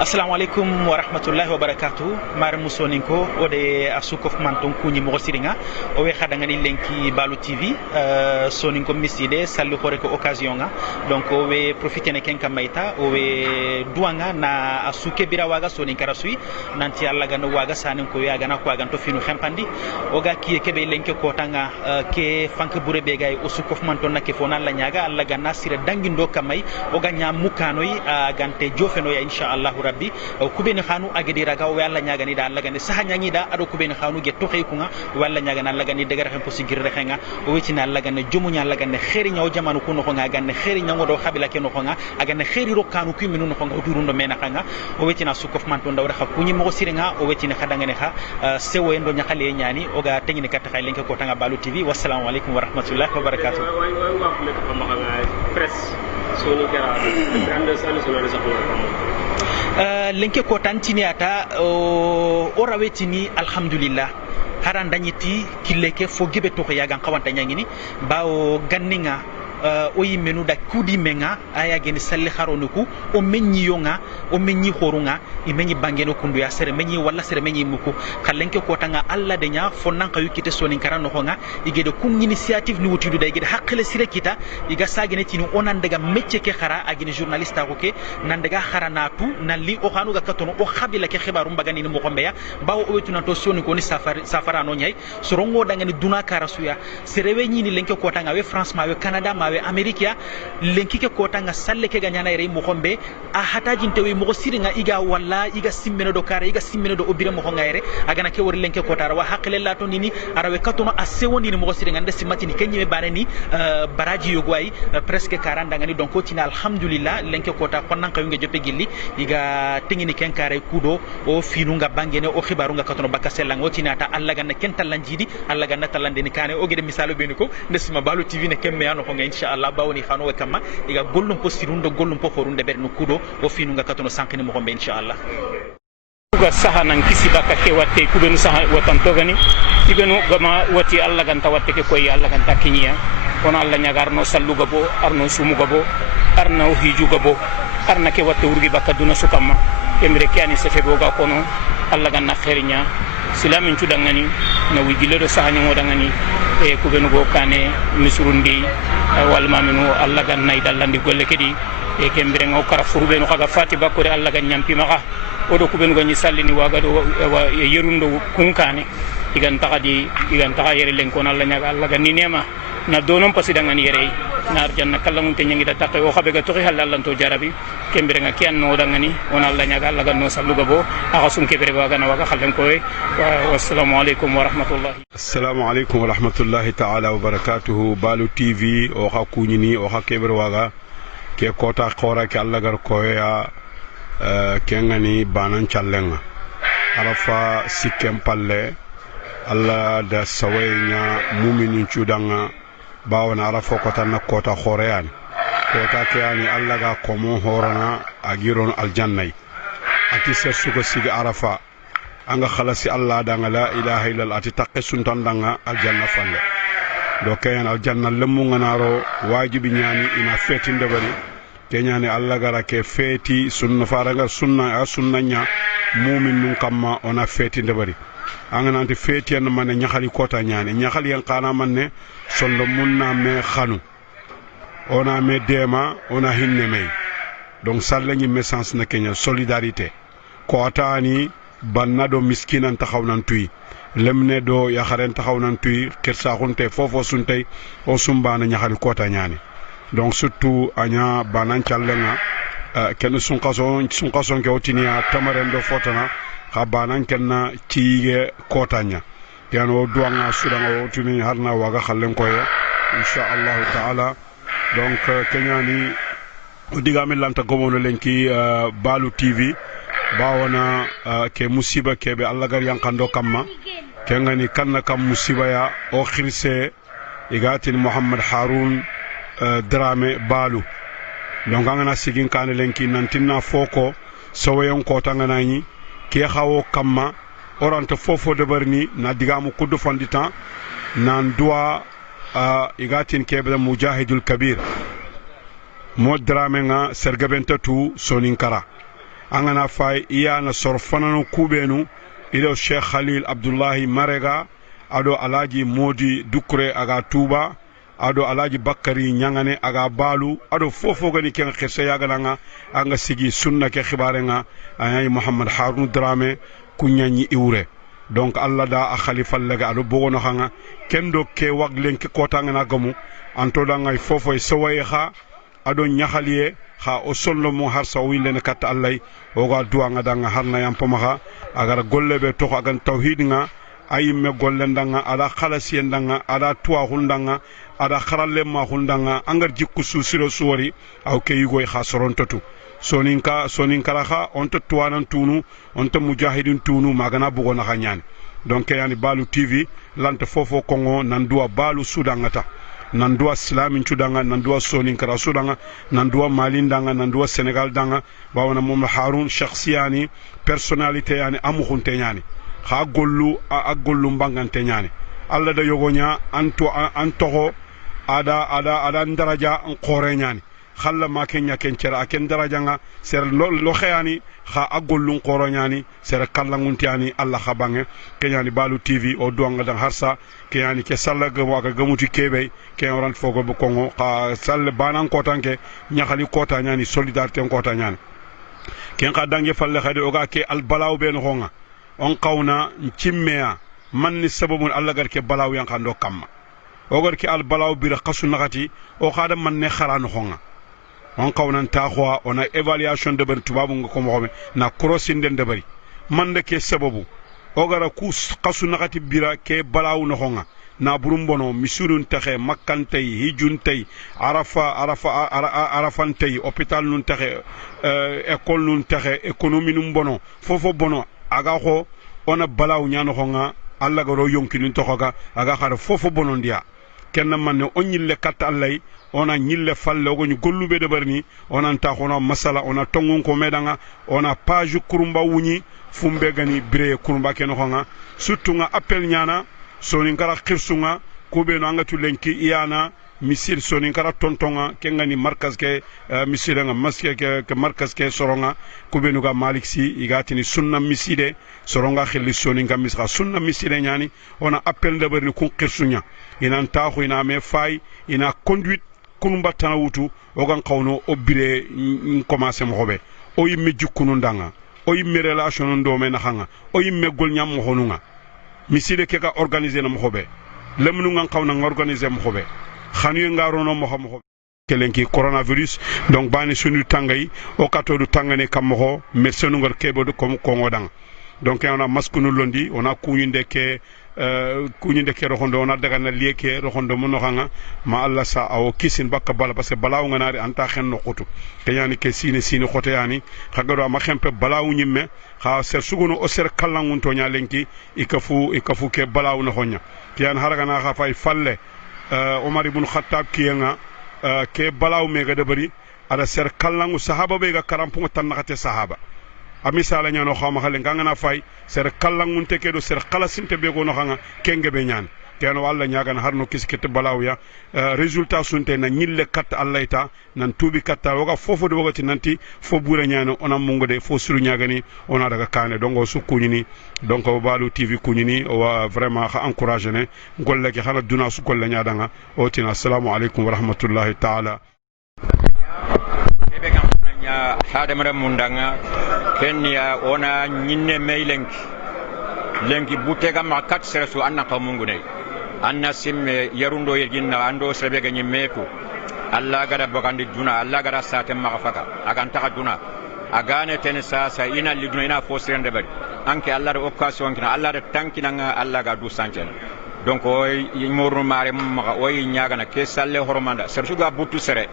assalamu alaikum wa rahmatullahi wa barakatuh mar musoninko ode asukof manton kunyi mo siringa o we khadangani lenki balu tv soninko miside salli hore ko occasion nga donc o we profiter ne ken kamaita o we duanga na asuke bira waga sonin karasui nanti alla gano waga sanen ko yaga na ko waga to finu khempandi o ga kiye kebe lenki ko tanga ke fanke bure be gay o sukof manton na ke fona alla nyaga alla ganna sire dangindo kamay o ga nya mukanoy gante jofeno ya inshallah rabbi kubeni khanu agedi raga wala nyaga ni da Allah gani saha nyangi da ado kubeni khanu ge to xeykunga wala nyaga na Allah gani degara xam posigir rekhenga o weti na Allah gani jomu nya Allah gani kheri nyaw jamanu kuno ko nga gani kheri nyango do khabila ke no ko nga agani kheri ro kanu ku minu no ko nga durundo mena khanga o weti na sukof man to ndaw da kunyi mo siringa o weti na khadanga ne kha sewo endo nyakhale nyani o ga tengine kat khay lenke ko tanga balu tv wassalamu alaikum wa rahmatullahi wa barakatuh press soni kara grande salle sonore lenke ko tantini ata o rawetini alhamdulillah haran danyiti kileke fo gibe to yagan kawanta nyangini bawo ganninga o yimenu da kudi menga aya geni salli kharonuku o menyi yonga o menyi horunga imenyi bangeno kundu ya sere menyi wala sere menyi muku kallenke ko tanga alla de nya fonnan kayu kite sonin karano honga igede kun initiative ni wutudu da igede hakkele sire kita iga sagene tini onan daga mecce ke khara agini journaliste ko ke nan daga khara natu nalli o khanu ga katono o khabila ke khibaru mbagani ni mo gombe ya bawo o wetuna to soni ko ni safara no nyai sorongo daga ni duna karasuya sere wenyi ni lenke ko tanga we france ma we canada ma amerika lenki ke kota nga salle ke ganyana ere mo gombe a hataji ntewi mo siringa iga walla iga simmeno do kare iga simmeno do obire mo ngaire agana ke wor lenke kota rawa hakle la to nini arawe katono asewoni ni mo siringa nde simati ni kenyi me banani baraji yogwai presque 40 ngani donc tina alhamdulillah lenke kota konnan kayunge jope gilli iga tingini ken kare kudo o finunga bangene o khibaru nga katono bakasella ngotina ta alla ganna ken talanjidi alla ganna talande ni kane o gede misalo beniko ndesima balu tv ne kemme ano ko nga Allah bawni khano kama iga gollum po sirundo gollum po horunde ber no kudo o finu nga katono sankini mo gombe inshallah ga saha nan kisi baka ke watte kubenu saha watan togani ibenu gama wati Allah ganta watte ke koy Allah ganta kinya on Allah nyagarno sallu gabo arno sumu gabo arna o hiju gabo arna ke watte urgi baka duna sukama emre kiani se febo ga kono Allah ganna khairinya silamin cudangani na wigilo do saha nyango dangani e kubenu go kane misurundi wal maminu Allah ganna idallandi golle kedi e kembere ngaw kara furube no kaga fati bakore Allah gan nyampi maka odo kubenu gani sallini waga do yerundo kunkane igan takadi igan takayere len kon Allah nyaga Allah gan ni nema na donon pasidangani yere nar janna kallangun te nyangi da takay o xabe ga toxi halal to jarabi kembere nga kian no dangani on Allah nyaga Allah gan no sallu gabo aga sun kebere waga na waga khalen koy wa assalamu alaikum wa rahmatullahi assalamu alaikum wa rahmatullahi ta'ala wa barakatuh balu tv o hakuni ni o hakebere waga ke kota khora ke Allah gar koya kengani banan challenga arafa sikem palle Allah da sawaynya muminin cudanga bawana arafa kota na kota khoreyan kota ke yani Allah ga komo horana agiron aljannay ati sersugo sigi arafa anga khalasi Allah danga la ilaha illallah ati taqissun tandanga aljanna falle do kayan aljanna lemu nganaro wajibi nyani ina fetinde bari te nyani Allah gara ke feti sunna faranga sunna nya mu'min nun kamma ona fetinde bari anga nanti feti en man nyakhali kota nyani nyakhali en qana manne sondo munna me khanu ona me dema ona hinne may donc sallañi message na Kenya solidarité ko atani banna do miskinan taxawnan tuy lemne do ya xaren taxawnan tuy kersa xunte fofo suntay o sumbana ñaxali kota ñani donc surtout anya banan challenga ken sun qason ke otinia tamarendo fotana xa banan kenna ciige kotanya yano duanga sudanga otini harna waga xallen koye insha Allah taala donc kenyani digami lanta gomono lenki balu tv bawana ke musiba ke be Allah gar yankando kamma kengani kanna kam musiba ya o khirse igatin Muhammad Harun drame balu donc ngana sigin kan lenki nantina foko sowayon ko tangana ni ke xawo kamma orante fofo de barni na digamu kudu fandita nan dua igatin kebe mujahidul kabir mo drame nga sergabenta tu soninkara angana fay iyana sor fanano kubenu ido Cheikh Khalil Abdullahi Marega ado alaji Modi Dukure aga Touba ado alaji Bakari Nyangane aga Balu ado fofo gani ken xirse yagananga anga sigi sunna ke xibarenga ay Muhammad Harun Drame kunyani iwre donc Allah da a khalifa lega ado bogono xanga kendo ke waglen ke kotanga na gamu anto da ngay fofo sowaye xa ado nyakhaliye xa o sollo mo har sa wile katta Allah o ga duwa nga danga harna yam pamaxa agara golle be to agan tawhid nga ayimme golle ndanga ada khalasi ndanga ada tuwa hundanga ada kharalle ma hundanga angar jikku susiro suwari aw ke yugo xa sorontotu soninka kha onto tuwanan tunu onto mujahidin tunu magana bugo na khanyani donc yani Balu TV lante fofo kongo nandua Balu sudangata nandua islamin cudanga nandua soninkara sudanga nandua malindanga nandua Senegal danga bawana mom Harun shakhsiyani personnalité yani amukhunte nyani kha gollu a gollu mbangante nyani alla da yogonya antoho ada ndaraja khore nyani khalla ma kenya kencera aken daraja nga ser lo khayani kha agollun qoro nyani ser kallangunti yani alla khabange kenyani Balu TV o duanga dan harsa kenyani ke salla ga waga gamuti kebe ke oran fogo bu kongo kha salle banan ko tanke nyakhali kota nyani solidarité kota nyani ken kha dange falle khade o ga ke al balaw ben honga on qawna cimmea manni sababun alla gar ke balaw yan khando kamma o gar ke al balaw bi raqasu nagati o khada manne kharano honga on kawnan taxwa on a évaluation de bari tubabu nga ko mo na crossinde de bari man de ke sababu o gara ku qasu nakati bira ke balaw no honga na burumbono misurun taxe makkantay hijuntay arafantay hôpital nun taxe école nun taxe économie num bono fofo bono aga ko ona balaw nyano honga alla garo yonkinin toxoga aga xara fofo bono ndia kenna manne on ñille katta allay ona ñille falle ogoñu gollube de barni onanta xono masala ona tongun ko medanga ona page kurumba wuñi fumbe gani bire kurumba ken xonga surtout nga appel ñana soni ngara xirsunga kube no anga tulenki iyana misil soni ngara tontonga kengani markaz ke misile nga maske ke markaz ke soronga kube no ga malik si igatini sunna miside soronga khili soni nga misra sunna miside ñani ona appel de barni kun xirsunya ina taxu ina me fay ina conduite kunumba tana wutu ogan qawno o bire commencer mo hobe o yimme jukunu ndanga o yimme relation ndo me naxanga o yimme gol ñam mo honunga miside ke ka organiser na mo hobe lemnu ngan qawna organiser mo hobe xanu ngarono mo hobe kelenki coronavirus donc bani sunu tangay o katodu tangane kam mo mersenu ngar kebo ko ngodang donc on a maskunu londi on a kuyinde ke rohondo on a daga na lieke rohondo mo noxanga ma Allah sa aw kisin bakka bala parce que balaaw nga naari anta xen no xutu kenyani ke sine xote yani xagaro ma xempe balaaw ñimme xa ser sugono o ser kallangun to ñalenki ikafu ke balaaw no xonya kiyan haraga na xa fay falle Omar ibn Khattab kiyenga ke balaaw mega de bari ada ser kallangu sahaba be ga karampu tan naxate sahaba amisala nyano xama xale ngana fay ser kallangun te kedo ser khalasinte be go no xanga kenge be ñaan keno walla ñagan harno kiskete balawya résultat sunte na ñille kat allayta nan tubi katta woga fofo de wogati nanti fo bura ñano ona mungode fo suru ñagani ona daga kane dongo su kuñini donc Balu TV kuñini wa vraiment xa encourager ne golle ki xala duna su golle ñadanga o tina assalamu alaykum wa rahmatullahi ta'ala hada mara mundanga kenya ona nyinne lenki butega ma kat seresu anna qamungune anna simme yarundo yejinna ando sebega nyimeku alla gara bogandi duna alla gara satem magafaka aganta duna agane ten sasa ina liduna ina fosrende bari anke alla de occasion kina alla de tankina alla ga du santen donc oy yimorno mare maga oy nyaga na ke salle hormanda sersu ga butu sere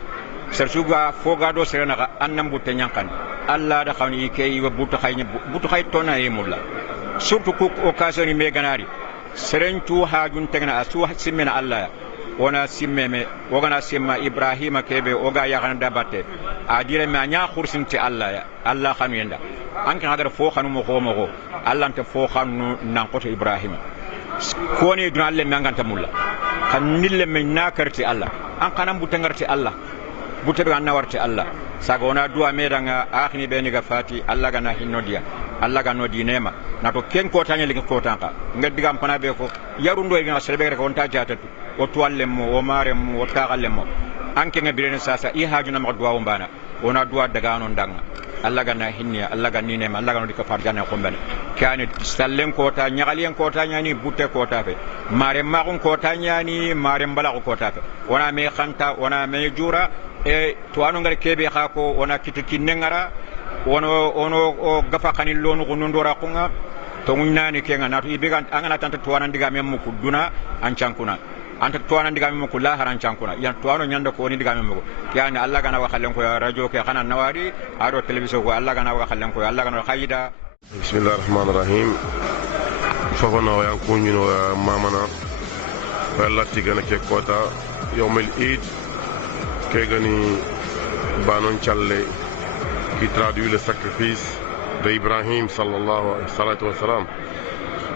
sersuga fogado serena annam butte nyankan alla da khawni kay wa butu khay tona e mulla surtout ko occasion me ganari serentu hajun tegna asu simena alla ona simmeme wogana simma Ibrahima kebe oga yagan dabate adire ma nya khursinti alla ya alla khanu yenda anke hagar fo khanu mo ko alla ante fo khanu nan ko Ibrahima koni dun alle manganta mulla kan nille men nakarti alla an kanam butte ngarti alla butte be anna warti Allah sagona duwa medanga akhni be ni gafati alla gana hinnodia alla gano dinema nato ken ko tanya ligi ko tanka ngaddiga pana be ko yarundo e ngasere be ko onta jatatu o toallemo o marem o tagallemo anke ngabirene sasa I hajuna ma duwa umbana ona duwa daga non danga alla gana hinniya alla gani nema alla gano dika farjana ko mbene kani sallen ko ta nyagalien ko ta nyani butte ko ta fe mare magun ko ta nyani mare mbala ko ta fe ona me khanta ona me jura e to anu ngal kebe ha ko ona kitiki nengara ono gafa kanil lonu ko ndora ko nga to nani kenga natu ibiga angana tanta to wana ndiga mem ko duna an chankuna anta to wana ndiga mem ko la haran chankuna yan to anu nyanda ko ni ndiga mem ko yani alla gana wa khalen ko radio ke khana nawari ado television ko alla gana wa khalen ko alla gana khayida bismillahir rahmanir rahim fofana wa kunino mamana wala tigana ke kota yawmil eid ke gani banon challe qui traduit le sacrifice d'Ibrahim sallallahu alayhi wa sallam.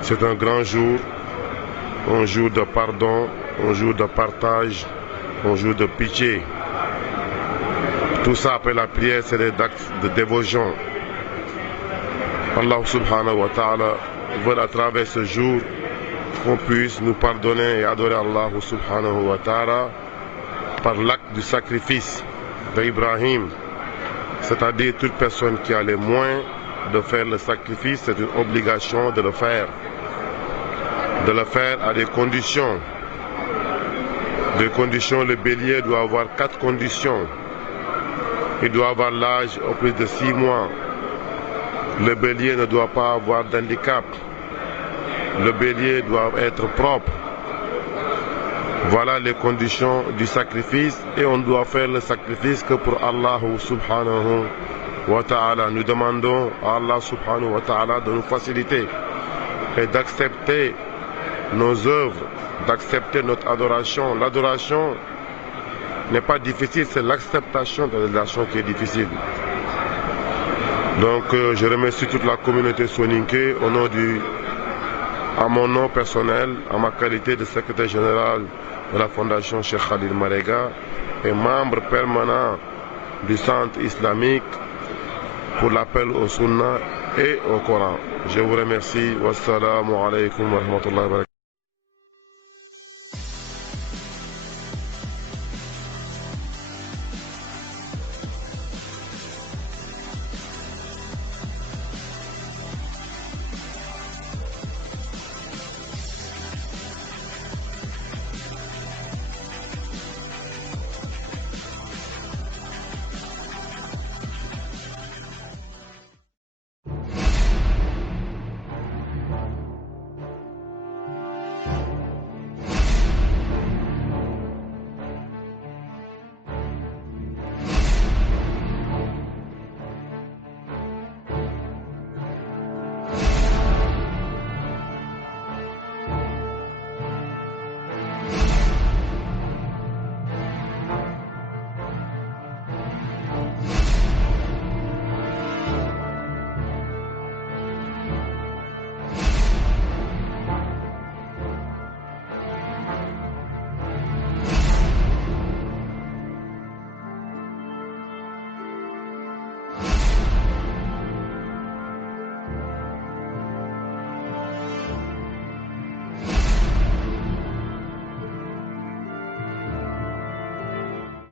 C'est un grand jour, un jour de pardon, un jour de partage, un jour de pitié. Tout ça après la prière, c'est des actes de dévotion. Allah subhanahu wa ta'ala veut à travers ce jour qu'on puisse nous pardonner et adorer Allah subhanahu wa ta'ala par l'acte du sacrifice d'Ibrahim. C'est-à-dire toute personne qui a les moyens de faire le sacrifice, c'est une obligation de le faire. De le faire à des conditions. Des conditions, le bélier doit avoir 4 conditions. Il doit avoir l'âge au plus de 6 mois. Le bélier ne doit pas avoir d'handicap. Le bélier doit être propre. Voilà les conditions du sacrifice et on doit faire le sacrifice que pour Allah subhanahu wa ta'ala. Nous demandons à Allah subhanahu wa ta'ala de nous faciliter et d'accepter nos œuvres, d'accepter notre adoration. L'adoration n'est pas difficile, c'est l'acceptation de l'adoration qui est difficile. Donc je remercie toute la communauté soninké au nom à mon nom personnel, à ma qualité de secrétaire général de la Fondation Cheikh Khalil Marega et membre permanent du Centre islamique pour l'appel au Sunna et au Coran. Je vous remercie. Wassalamu alaikum wa rahmatullahi wa barakatuh.